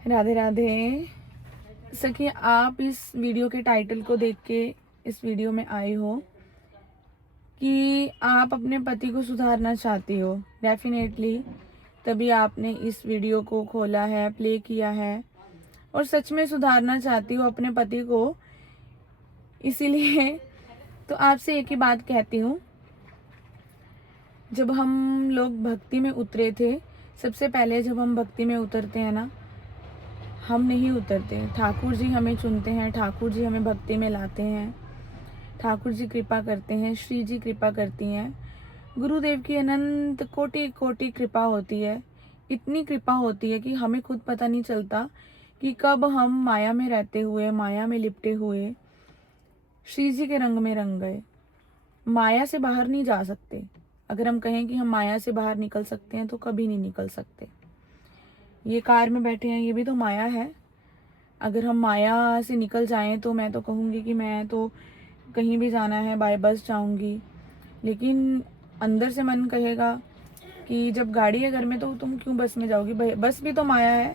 राधे राधे। सखी, आप इस वीडियो के टाइटल को देख के इस वीडियो में आए हो कि आप अपने पति को सुधारना चाहती हो। डेफिनेटली तभी आपने इस वीडियो को खोला है, प्ले किया है और सच में सुधारना चाहती हो अपने पति को। इसीलिए तो आपसे एक ही बात कहती हूँ, जब हम लोग भक्ति में उतरे थे, सबसे पहले जब हम भक्ति में उतरते हैं ना, हम नहीं उतरते, ठाकुर जी हमें चुनते हैं, ठाकुर जी हमें भक्ति में लाते हैं, ठाकुर जी कृपा करते हैं, श्री जी कृपा करती हैं, गुरुदेव की अनंत कोटि कोटि कृपा होती है। इतनी कृपा होती है कि हमें खुद पता नहीं चलता कि कब हम माया में रहते हुए, माया में लिपटे हुए श्री जी के रंग में रंग गए। माया से बाहर नहीं जा सकते। अगर हम कहें कि हम माया से बाहर निकल सकते हैं तो कभी नहीं निकल सकते। ये कार में बैठे हैं, ये भी तो माया है। अगर हम माया से निकल जाएं तो मैं तो कहूँगी कि मैं तो कहीं भी जाना है बाय बस जाऊँगी, लेकिन अंदर से मन कहेगा कि जब गाड़ी है घर में तो तुम क्यों बस में जाओगी, बस भी तो माया है,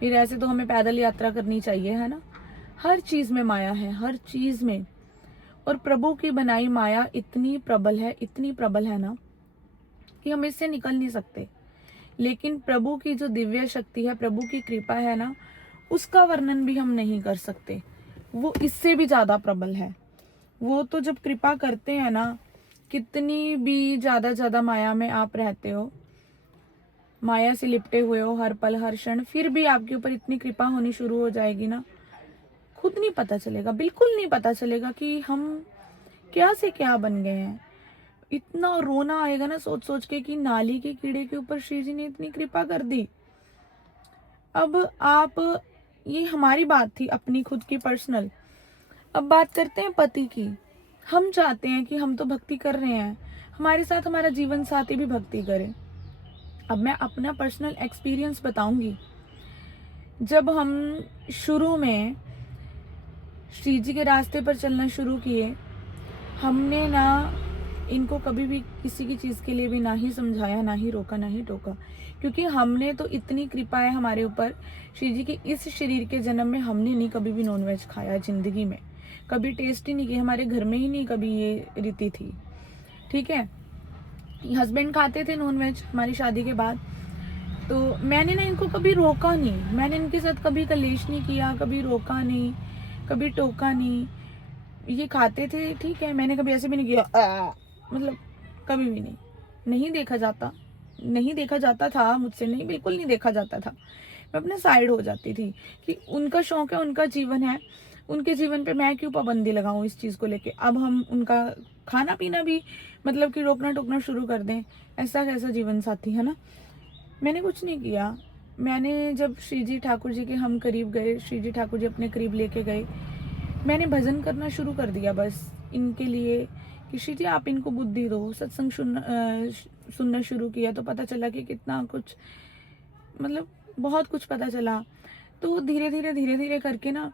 फिर ऐसे तो हमें पैदल यात्रा करनी चाहिए, है ना। हर चीज़ में माया है, हर चीज़ में। और प्रभु की बनाई माया इतनी प्रबल है, इतनी प्रबल है ना कि हम इससे निकल नहीं सकते। लेकिन प्रभु की जो दिव्य शक्ति है, प्रभु की कृपा है ना, उसका वर्णन भी हम नहीं कर सकते। वो इससे भी ज्यादा प्रबल है। वो तो जब कृपा करते हैं ना, कितनी भी ज्यादा माया में आप रहते हो, माया से लिपटे हुए हो हर पल हर क्षण, फिर भी आपके ऊपर इतनी कृपा होनी शुरू हो जाएगी ना, खुद नहीं पता चलेगा, बिल्कुल नहीं पता चलेगा कि हम क्या से क्या बन गए हैं। इतना रोना आएगा ना सोच सोच के कि नाली के कीड़े के ऊपर श्री जी ने इतनी कृपा कर दी। अब आप, ये हमारी बात थी अपनी खुद की पर्सनल। अब बात करते हैं पति की। हम चाहते हैं कि हम तो भक्ति कर रहे हैं, हमारे साथ हमारा जीवन साथी भी भक्ति करे। अब मैं अपना पर्सनल एक्सपीरियंस बताऊंगी। जब हम शुरू में श्री जी के रास्ते पर चलना शुरू किए, हमने ना इनको कभी भी किसी की चीज़ के लिए भी ना ही समझाया, ना ही रोका, ना ही टोका, क्योंकि हमने तो इतनी कृपा है हमारे ऊपर श्री जी के इस शरीर के जन्म में हमने नहीं कभी भी नॉनवेज खाया जिंदगी में, कभी टेस्ट ही नहीं किया, हमारे घर में ही नहीं कभी ये रीति थी। ठीक है, हस्बैंड खाते थे नॉनवेज हमारी शादी के बाद, तो मैंने ना इनको कभी रोका नहीं, मैंने इनके साथ कभी कलेश नहीं किया, कभी रोका नहीं, कभी टोका नहीं। ये खाते थे, ठीक है, मैंने कभी ऐसे भी नहीं किया मतलब कभी भी नहीं। नहीं देखा जाता, नहीं देखा जाता था मुझसे, नहीं, बिल्कुल नहीं देखा जाता था। मैं अपने साइड हो जाती थी कि उनका शौक है, उनका जीवन है, उनके जीवन पे मैं क्यों पाबंदी लगाऊं इस चीज़ को लेके। अब हम उनका खाना पीना भी मतलब कि रोकना टोकना शुरू कर दें, ऐसा कैसा जीवन साथी, है ना। मैंने कुछ नहीं किया। मैंने जब श्री जी ठाकुर जी के हम करीब गए, श्री जी ठाकुर जी अपने करीब लेके गए, मैंने भजन करना शुरू कर दिया बस इनके लिए कि श्री जी आप इनको बुद्धि दो। सत्संग सुनना शुरू किया तो पता चला कि कितना कुछ, मतलब बहुत कुछ पता चला। तो धीरे धीरे करके ना,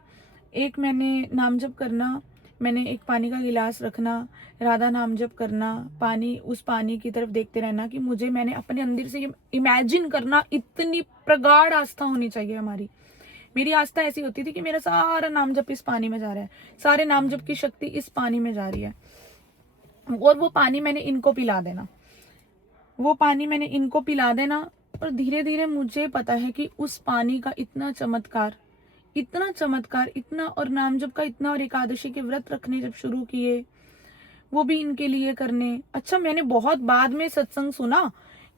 एक मैंने नाम जप करना, मैंने एक पानी का गिलास रखना, राधा नाम जप करना, पानी, उस पानी की तरफ देखते रहना कि मुझे, मैंने अपने अंदर से इमेजिन करना। इतनी प्रगाढ़ आस्था होनी चाहिए हमारी। मेरी आस्था ऐसी होती थी कि मेरा सारा नाम जप इस पानी में जा रहा है, सारे नाम जप की शक्ति इस पानी में जा रही है, और वो पानी मैंने इनको पिला देना, वो पानी मैंने इनको पिला देना। और धीरे धीरे मुझे पता है कि उस पानी का इतना चमत्कार, इतना चमत्कार, इतना, और नाम जप का इतना, और एकादशी के व्रत रखने जब शुरू किए, वो भी इनके लिए करने। अच्छा, मैंने बहुत बाद में सत्संग सुना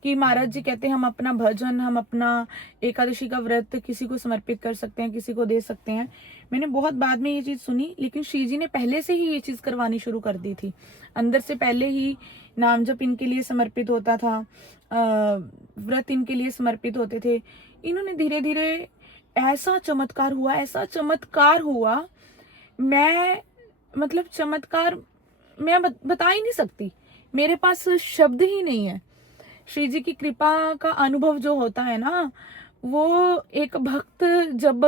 कि महाराज जी कहते हैं हम अपना भजन, हम अपना एकादशी का व्रत किसी को समर्पित कर सकते हैं, किसी को दे सकते हैं। मैंने बहुत बाद में ये चीज सुनी, लेकिन श्री जी ने पहले से ही ये चीज करवानी शुरू कर दी थी। अंदर से पहले ही नाम जप इनके लिए समर्पित होता था, व्रत इनके लिए समर्पित होते थे। इन्होंने धीरे धीरे, ऐसा चमत्कार हुआ, ऐसा चमत्कार हुआ, मैं, मतलब चमत्कार मैं बता ही नहीं सकती, मेरे पास शब्द ही नहीं है। श्री जी की कृपा का अनुभव जो होता है ना, वो एक भक्त जब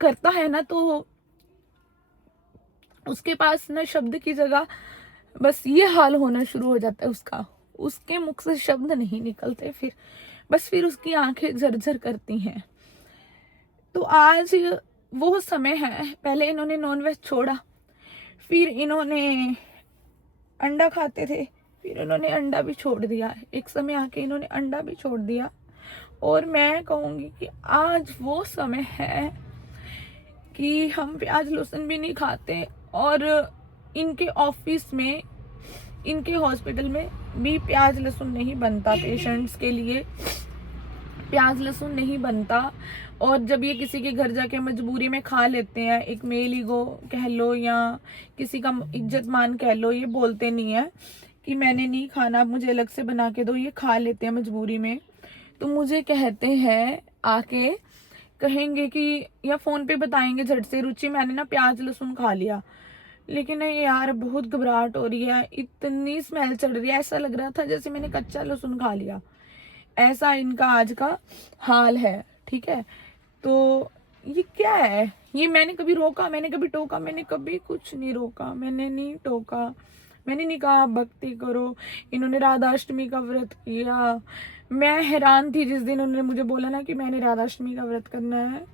करता है ना, तो उसके पास ना शब्द की जगह बस ये हाल होना शुरू हो जाता है उसका, उसके मुख से शब्द नहीं निकलते, फिर बस, फिर उसकी आंखें झरझर करती हैं। तो आज वो समय है, पहले इन्होंने नॉनवेज छोड़ा, फिर इन्होंने अंडा खाते थे, फिर इन्होंने अंडा भी छोड़ दिया, एक समय आके इन्होंने अंडा भी छोड़ दिया। और मैं कहूँगी कि आज वो समय है कि हम प्याज लहसुन भी नहीं खाते, और इनके ऑफिस में, इनके हॉस्पिटल में भी प्याज लहसुन नहीं बनता, पेशेंट्स के लिए प्याज लहसुन नहीं बनता। और जब ये किसी के घर जाके मजबूरी में खा लेते हैं, एक मेल ईगो कह लो या किसी का इज्जत मान कह लो, ये बोलते नहीं है कि मैंने नहीं खाना, मुझे अलग से बना के दो, ये खा लेते हैं मजबूरी में। तो मुझे कहते हैं आके, कहेंगे कि या फोन पे बताएंगे झट से, रुचि मैंने ना प्याज लहसुन खा लिया, लेकिन यार बहुत घबराहट हो रही है, इतनी स्मेल चढ़ रही है, ऐसा लग रहा था जैसे मैंने कच्चा लहसुन खा लिया। ऐसा इनका आज का हाल है, ठीक है। तो ये क्या है, ये मैंने कभी रोका, मैंने कभी टोका, मैंने कभी कुछ नहीं रोका, मैंने नहीं टोका, मैंने नहीं कहा भक्ति करो। इन्होंने राधाष्टमी का व्रत किया, मैं हैरान थी जिस दिन उन्होंने मुझे बोला ना कि मैंने राधाष्टमी का व्रत करना है।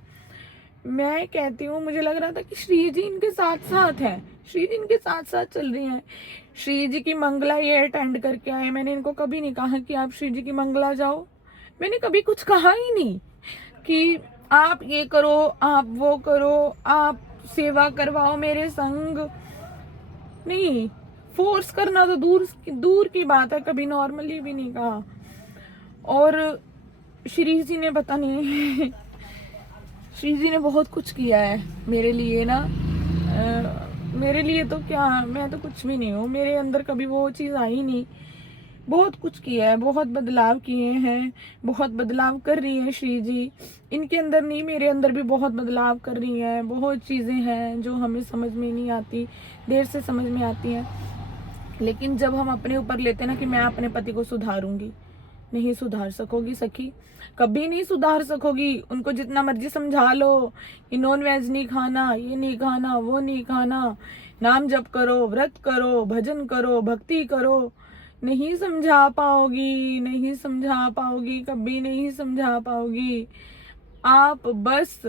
मैं कहती हूँ, मुझे लग रहा था कि श्री जी इनके साथ साथ है, श्री जी इनके साथ साथ चल रही हैं। श्री जी की मंगला ये अटेंड करके आए, मैंने इनको कभी नहीं कहा कि आप श्री जी की मंगला जाओ, मैंने कभी कुछ कहा ही नहीं कि आप ये करो, आप वो करो, आप सेवा करवाओ मेरे संग, नहीं। फोर्स करना तो दूर की बात है, कभी नॉर्मली भी नहीं कहा। और श्री जी ने पता नहीं श्री जी ने बहुत कुछ किया है मेरे लिए ना, मेरे लिए तो क्या, मैं तो कुछ भी नहीं हूँ, मेरे अंदर कभी वो चीज़ आई नहीं। बहुत कुछ किया है, बहुत बदलाव किए हैं, बहुत बदलाव कर रही है श्री जी, इनके अंदर नहीं मेरे अंदर भी बहुत बदलाव कर रही है। बहुत चीज़ें हैं जो हमें समझ में नहीं आती, देर से समझ में आती हैं, लेकिन जब हम अपने ऊपर लेते हैं ना कि मैं अपने पति को सुधारूंगी, नहीं सुधार सकोगी सखी, कभी नहीं सुधार सकोगी। उनको जितना मर्जी समझा लो कि नॉन वेज नहीं खाना, ये नहीं खाना, वो नहीं खाना, नाम जप करो, व्रत करो, भजन करो, भक्ति करो, नहीं समझा पाओगी, नहीं समझा पाओगी, कभी नहीं समझा पाओगी। आप बस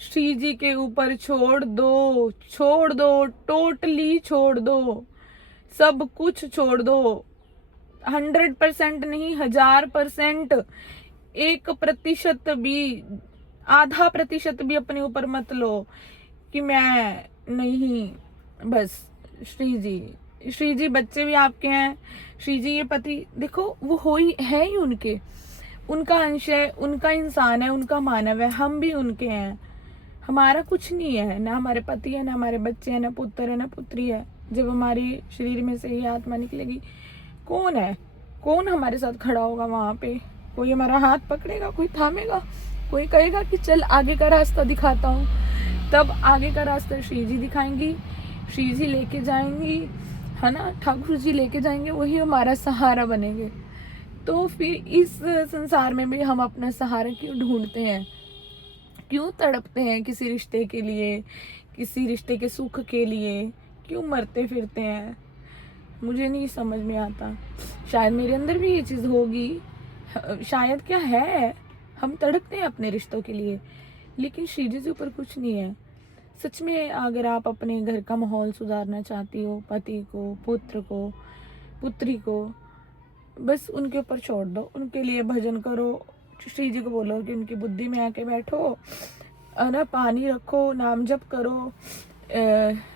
श्री जी के ऊपर छोड़ दो, छोड़ दो, टोटली छोड़ दो, सब कुछ छोड़ दो। 100% नहीं, 1000%, 1% भी, आधा प्रतिशत भी अपने ऊपर मत लो कि मैं नहीं, बस श्री जी बच्चे भी आपके हैं, श्री जी ये पति देखो वो हो ही है ही उनके, उनका अंश है, उनका इंसान है, उनका मानव है, हम भी उनके हैं, हमारा कुछ नहीं है, ना हमारे पति है, ना हमारे बच्चे हैं, ना पुत्र है, ना पुत्री है। जब हमारे शरीर में से ये आत्मा निकलेगी, कौन है, कौन हमारे साथ खड़ा होगा वहां पे? कोई हमारा हाथ पकड़ेगा, कोई थामेगा, कोई कहेगा कि चल आगे का रास्ता दिखाता हूँ, तब आगे का रास्ता श्री जी दिखाएंगी, श्री जी लेके जाएंगी, है ना, ठाकुर जी लेके जाएंगे, वही हमारा सहारा बनेंगे। तो फिर इस संसार में भी हम अपना सहारा क्यों ढूंढते हैं, क्यों तड़पते हैं किसी रिश्ते के लिए, किसी रिश्ते के सुख के लिए, क्यों मरते फिरते हैं? मुझे नहीं समझ में आता। शायद मेरे अंदर भी ये चीज़ होगी, शायद क्या है, हम तड़पते हैं अपने रिश्तों के लिए, लेकिन श्री जी के ऊपर कुछ नहीं है। सच में अगर आप अपने घर का माहौल सुधारना चाहती हो, पति को, पुत्र को, पुत्री को, बस उनके ऊपर छोड़ दो, उनके लिए भजन करो, श्री जी को बोलो कि उनकी बुद्धि में आके बैठो, ना पानी रखो, नाम जप करो।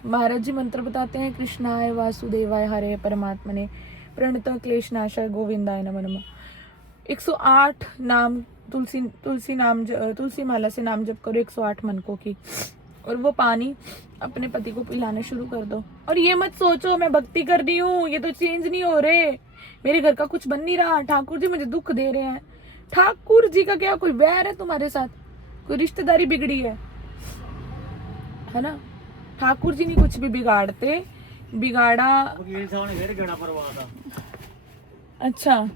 महाराज जी मंत्र बताते हैं, कृष्णाय वासुदेवाय हरे परमात्मने प्रणत क्लेशनाशाय गोविंदाय नमः नमः। 108 नाम तुलसी माला से नाम जप करो 108 मनकों की, और वो पानी अपने पति को पिलाना शुरू कर दो। और ये मत सोचो मैं भक्ति कर रही हूँ, ये तो चेंज नहीं हो रहे, मेरे घर का कुछ बन नहीं रहा, ठाकुर जी मुझे दुख दे रहे हैं। ठाकुर जी का क्या कोई वैर है तुम्हारे साथ, कोई रिश्तेदारी बिगड़ी है ना? ठाकुर जी नहीं कुछ भी बिगाड़ते, बिगाड़ा। अच्छा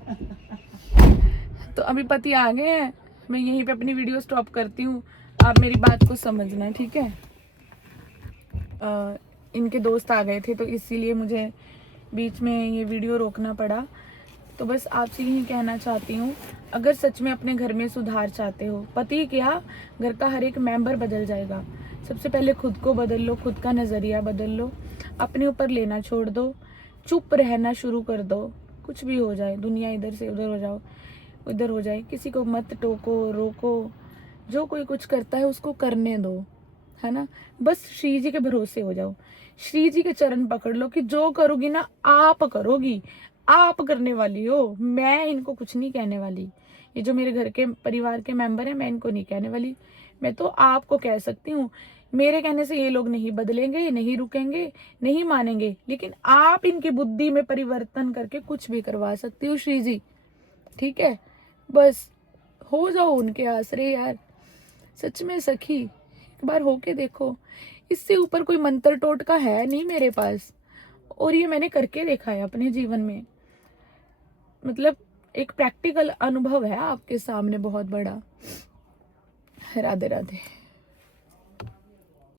तो अभी पति आ गए हैं, मैं यहीं पे अपनी वीडियो स्टॉप करती हूँ, आप मेरी बात को समझना, ठीक है? इनके दोस्त आ गए थे तो इसीलिए मुझे बीच में ये वीडियो रोकना पड़ा। तो बस आपसे यही कहना चाहती हूँ, अगर सच में अपने घर में सुधार चाहते हो, पति क्या, घर का हर एक मेंबर बदल जाएगा। सबसे पहले खुद को बदल लो, खुद का नज़रिया बदल लो, अपने ऊपर लेना छोड़ दो, चुप रहना शुरू कर दो। कुछ भी हो जाए, दुनिया इधर से उधर हो जाए, किसी को मत टोको, रोको। जो कोई कुछ करता है उसको करने दो, है ना। बस श्री जी के भरोसे हो जाओ, श्री जी के चरण पकड़ लो कि जो करोगी ना आप करोगी, आप करने वाली हो। मैं इनको कुछ नहीं कहने वाली, ये जो मेरे घर के परिवार के मेंबर हैं मैं इनको नहीं कहने वाली, मैं तो आपको कह सकती हूँ। मेरे कहने से ये लोग नहीं बदलेंगे, नहीं रुकेंगे, नहीं मानेंगे, लेकिन आप इनकी बुद्धि में परिवर्तन करके कुछ भी करवा सकती हो श्री जी, ठीक है। बस हो जाओ उनके आसरे यार, सच में सखी, एक बार होके देखो। इससे ऊपर कोई मंत्र टोटका है नहीं मेरे पास, और ये मैंने करके देखा है अपने जीवन में। मतलब एक प्रैक्टिकल अनुभव है आपके सामने बहुत बड़ा। राधे राधे।